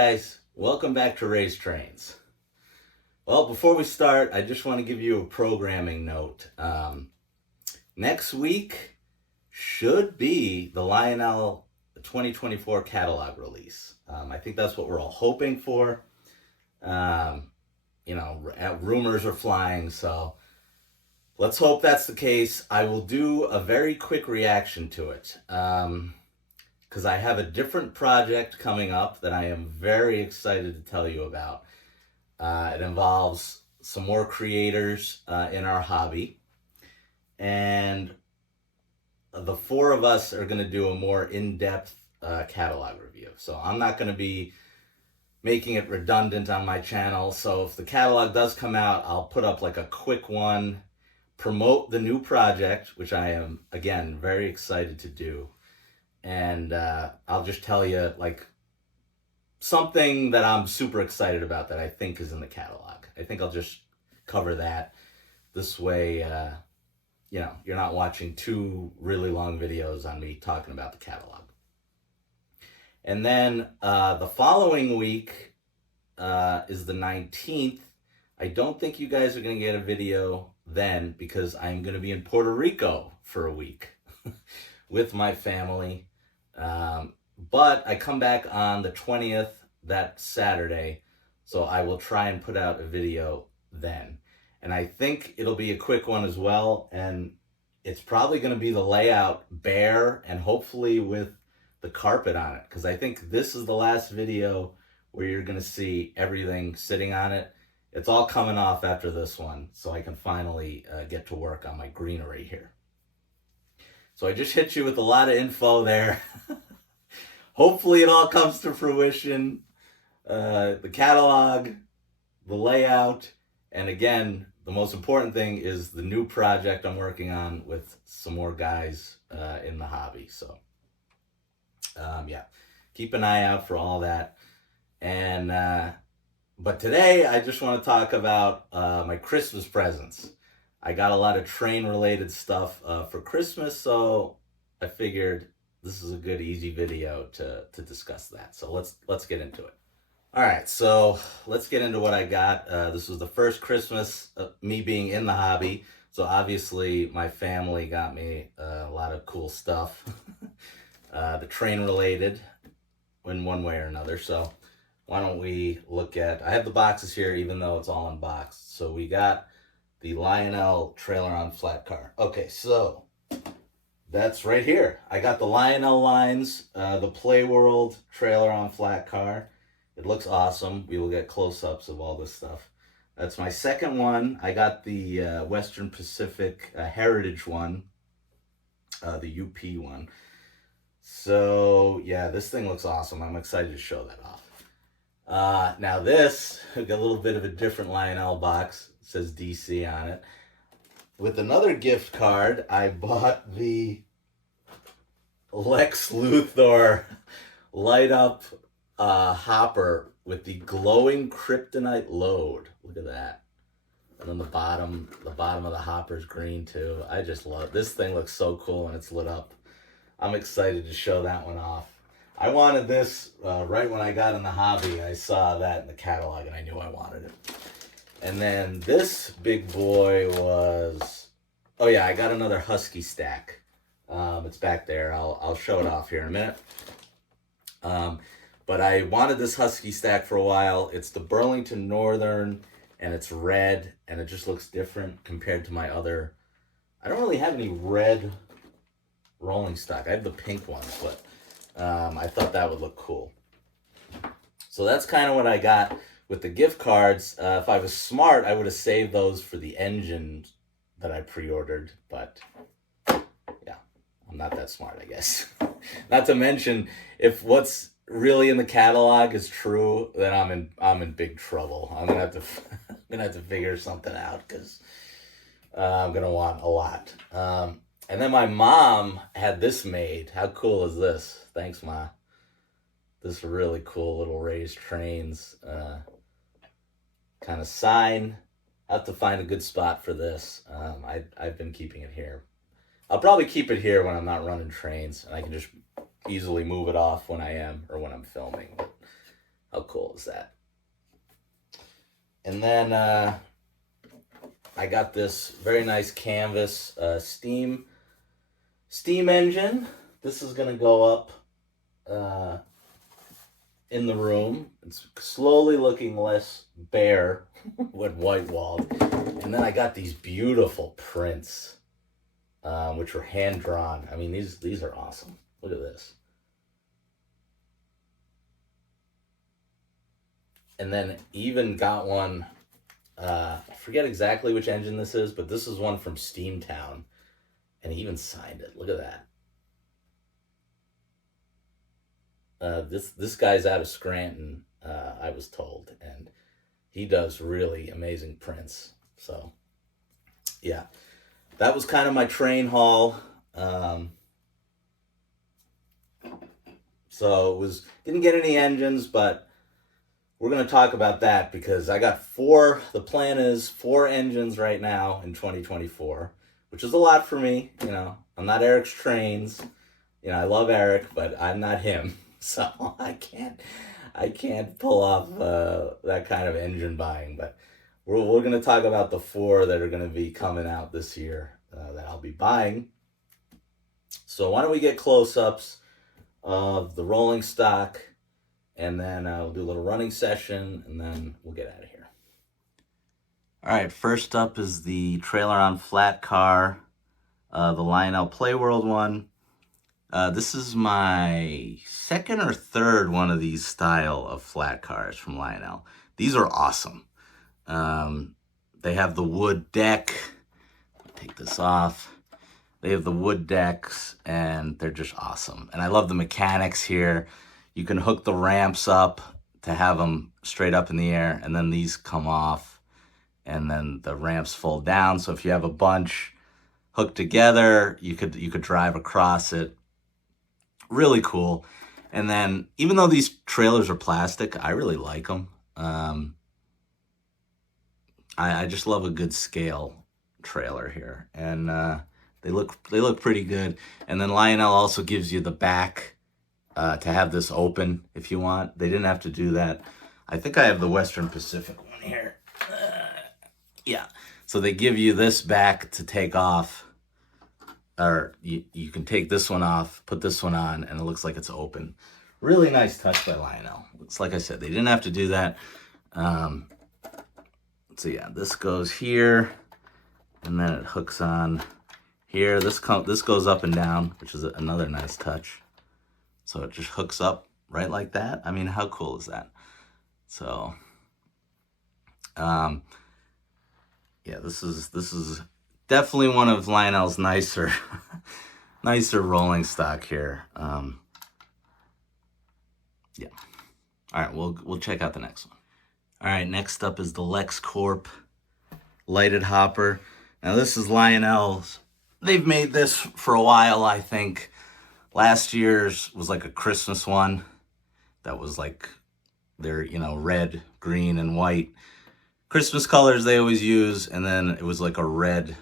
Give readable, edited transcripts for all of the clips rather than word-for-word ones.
guys, welcome back to Race Trains. Well, before we start, I just want to give you a programming note. Next week should be the Lionel 2024 catalog release. I think that's what we're all hoping for. Rumors are flying, so let's hope that's the case. I will do a very quick reaction to it. Because I have a different project coming up that I am very excited to tell you about. It involves some more creators in our hobby, and the four of us are going to do a more in-depth catalog review. So I'm not going to be making it redundant on my channel. So if the catalog does come out, I'll put up like a quick one, promote the new project, which I am, again, very excited to do. And I'll just tell you like something that I'm super excited about that I think is in the catalog. I think I'll just cover that. This way, you're not watching two really long videos on me talking about the catalog. And then the following week is the 19th. I don't think you guys are going to get a video then because I'm going to be in Puerto Rico for a week with my family. But I come back on the 20th, that Saturday, so I will try and put out a video then. And I think it'll be a quick one as well, and it's probably going to be the layout bare and hopefully with the carpet on it, because I think this is the last video where you're going to see everything sitting on it. It's all coming off after this one, so I can finally get to work on my greenery here. So I just hit you with a lot of info there. Hopefully it all comes to fruition. The catalog, the layout, and again, the most important thing is the new project I'm working on with some more guys in the hobby. So, keep an eye out for all that. And but today, I just want to talk about my Christmas presents. I got a lot of train-related stuff for Christmas, so I figured this is a good, easy video to discuss that. So let's get into it. All right, so let's get into what I got. This was the first Christmas me being in the hobby, so obviously my family got me a lot of cool stuff, the train-related in one way or another. So why don't we look at, I have the boxes here even though it's all unboxed. So we got the Lionel trailer on flat car. Okay, so that's right here. I got the Lionel lines, the Playworld trailer on flat car. It looks awesome. We will get close-ups of all this stuff. That's my second one. I got the Western Pacific Heritage one, the UP one. So, yeah, this thing looks awesome. I'm excited to show that off. Now this, I got a little bit of a different Lionel box. It says DC on it. With another gift card, I bought the Lex Luthor light up hopper with the glowing kryptonite load. Look at that. And then the bottom of the hopper is green too. I just love it. This thing looks so cool when it's lit up. I'm excited to show that one off. I wanted this right when I got in the hobby. I saw that in the catalog and I knew I wanted it. And then this big boy was, oh yeah, I got another Husky stack. It's back there. I'll show it off here in a minute. But I wanted this Husky stack for a while. It's the Burlington Northern, and it's red, and it just looks different compared to my other. I don't really have any red rolling stock. I have the pink ones, but I thought that would look cool. So that's kind of what I got with the gift cards. If I was smart, I would have saved those for the engine that I pre-ordered, but yeah, I'm not that smart, I guess. Not to mention, if what's really in the catalog is true, then I'm in big trouble. I'm gonna have to figure something out because I'm gonna want a lot. And then my mom had this made. How cool is this? Thanks, Ma. This really cool little raised trains kind of sign. I have to find a good spot for this. I've been keeping it here. I'll probably keep it here when I'm not running trains, and I can just easily move it off when I am or when I'm filming. But How cool is that? And then I got this very nice canvas steam engine. This is gonna go up uh, in the room. It's slowly looking less bare when white walled. And then I got these beautiful prints, which were hand drawn. I mean, these are awesome. Look at this. And then even got one. I forget exactly which engine this is, but this is one from Steamtown, and he even signed it. Look at that. This guy's out of Scranton, I was told, and he does really amazing prints. So yeah, that was kind of my train haul. Um, so it was didn't get any engines, but we're gonna talk about that because I got four. The plan is four engines right now in 2024, which is a lot for me. You know, I'm not Eric's Trains. You know, I love Eric, but I'm not him, so I can't pull off that kind of engine buying. But we're gonna talk about the four that are gonna be coming out this year that I'll be buying. So why don't we get close-ups of the rolling stock, and then we'll do a little running session, and then we'll get out of here. All right, first up is the trailer on flat car, the Lionel Playworld one. This is my second or third one of these style of flat cars from Lionel. These are awesome. They have the wood deck. Take this off. They have the wood decks, and they're just awesome. And I love the mechanics here. You can hook the ramps up to have them straight up in the air, and then these come off, and then the ramps fold down. So if you have a bunch hooked together, you could drive across it. Really cool. And then even though these trailers are plastic, I really like them. I just love a good scale trailer here, and they look pretty good. And then Lionel also gives you the back to have this open if you want. They didn't have to do that. I think I have the Western Pacific one here. Yeah. So they give you this back to take off, or you can take this one off, put this one on, and it looks like it's open. Really nice touch by Lionel. It's like I said, they didn't have to do that. So yeah, this goes here, and then it hooks on here. This goes up and down, which is another nice touch. So it just hooks up right like that. I mean, how cool is that? So, yeah, this is definitely one of Lionel's nicer rolling stock here. Yeah. All right, we'll check out the next one. All right, next up is the LexCorp lighted hopper. Now this is Lionel's. They've made this for a while, I think. Last year's was like a Christmas one that was like their, red, green, and white Christmas colors they always use, and then it was like a red.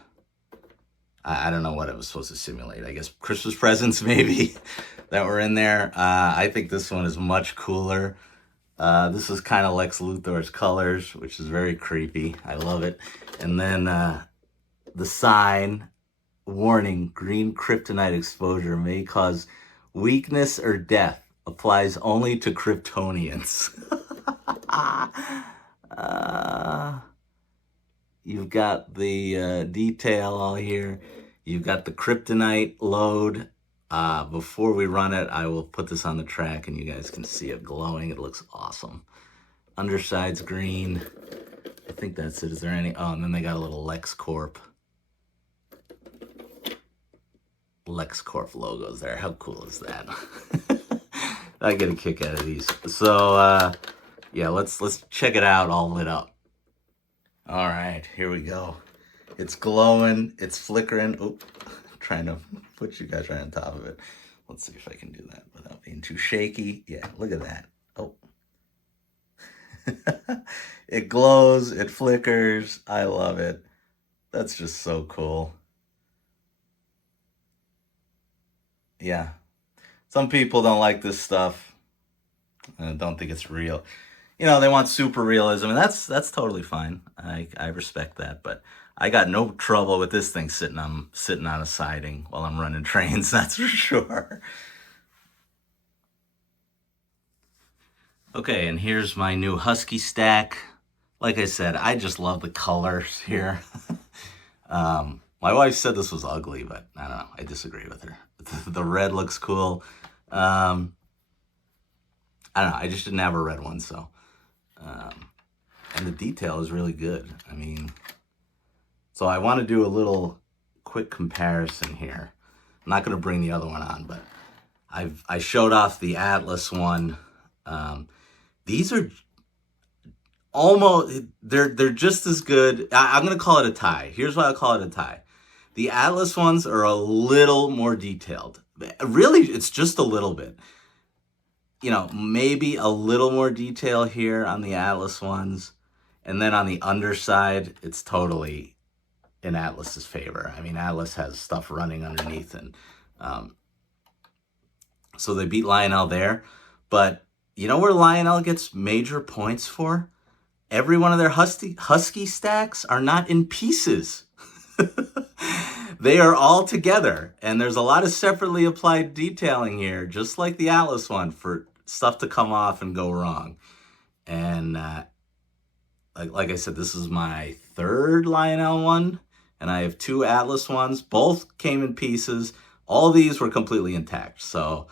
I don't know what it was supposed to simulate. I guess Christmas presents maybe that were in there. I think this one is much cooler. This is kind of Lex Luthor's colors, which is very creepy. I love it. And then the sign, warning, green kryptonite exposure may cause weakness or death. Applies only to Kryptonians. You've got the detail all here. You've got the kryptonite load. Before we run it, I will put this on the track and you guys can see it glowing. It looks awesome. Underside's green. I think that's it. Is there any? Oh, and then they got a little LexCorp logos there. How cool is that? I get a kick out of these. So, yeah, let's check it out all lit up. All right, here we go. It's glowing. It's flickering. Oop. Trying to put you guys right on top of it. Let's see if I can do that without being too shaky. Yeah, look at that. Oh. It glows, it flickers. I love it. That's just so cool. Yeah. Some people don't like this stuff. I don't think it's real. You know, they want super realism, and that's totally fine. I respect that, but I got no trouble with this thing sitting on a siding while I'm running trains. That's for sure. Okay, and here's my new Husky stack. Like I said, I just love the colors here. My wife said this was ugly, but I don't know. I disagree with her. The red looks cool. Um, I don't know. I just didn't have a red one, so. Um, and the detail is really good. I mean, so I want to do a little quick comparison here. I'm not going to bring the other one on, but I showed off the Atlas one. These are almost they're just as good. I'm going to call it a tie. Here's why I call it a tie. The Atlas ones are a little more detailed. Really, it's just a little bit. You know, maybe a little more detail here on the Atlas ones. And then on the underside, it's totally in Atlas's favor. I mean, Atlas has stuff running underneath, and so they beat Lionel there. But you know where Lionel gets major points for? Every one of their Husky stacks are not in pieces. They are all together, and there's a lot of separately applied detailing here, just like the Atlas one, for stuff to come off and go wrong. And like I said, this is my third Lionel one, and I have two Atlas ones. Both came in pieces. All these were completely intact. So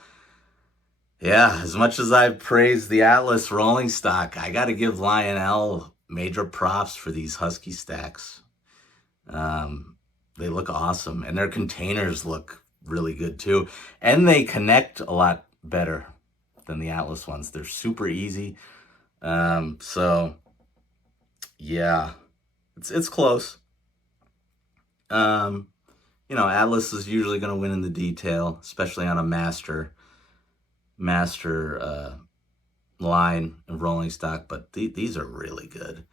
yeah, as much as I've praised the Atlas rolling stock, I got to give Lionel major props for these Husky stacks. They look awesome, and their containers look really good too, and they connect a lot better than the Atlas ones. They're super easy. So yeah, it's close. You know, Atlas is usually going to win in the detail, especially on a master line of rolling stock, but these are really good.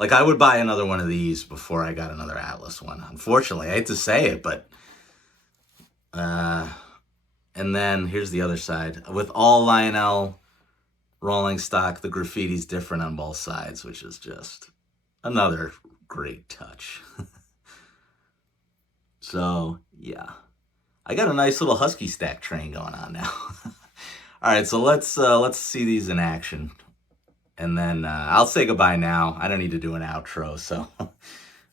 Like, I would buy another one of these before I got another Atlas one. Unfortunately, I hate to say it, but and then here's the other side. With all Lionel rolling stock, the graffiti's different on both sides, which is just another great touch. So yeah, I got a nice little Husky stack train going on now. All right, so let's see these in action, and then I'll say goodbye now. I don't need to do an outro, so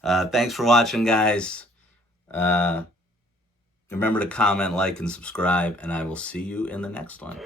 thanks for watching, guys. Remember to comment, like, and subscribe, and I will see you in the next one.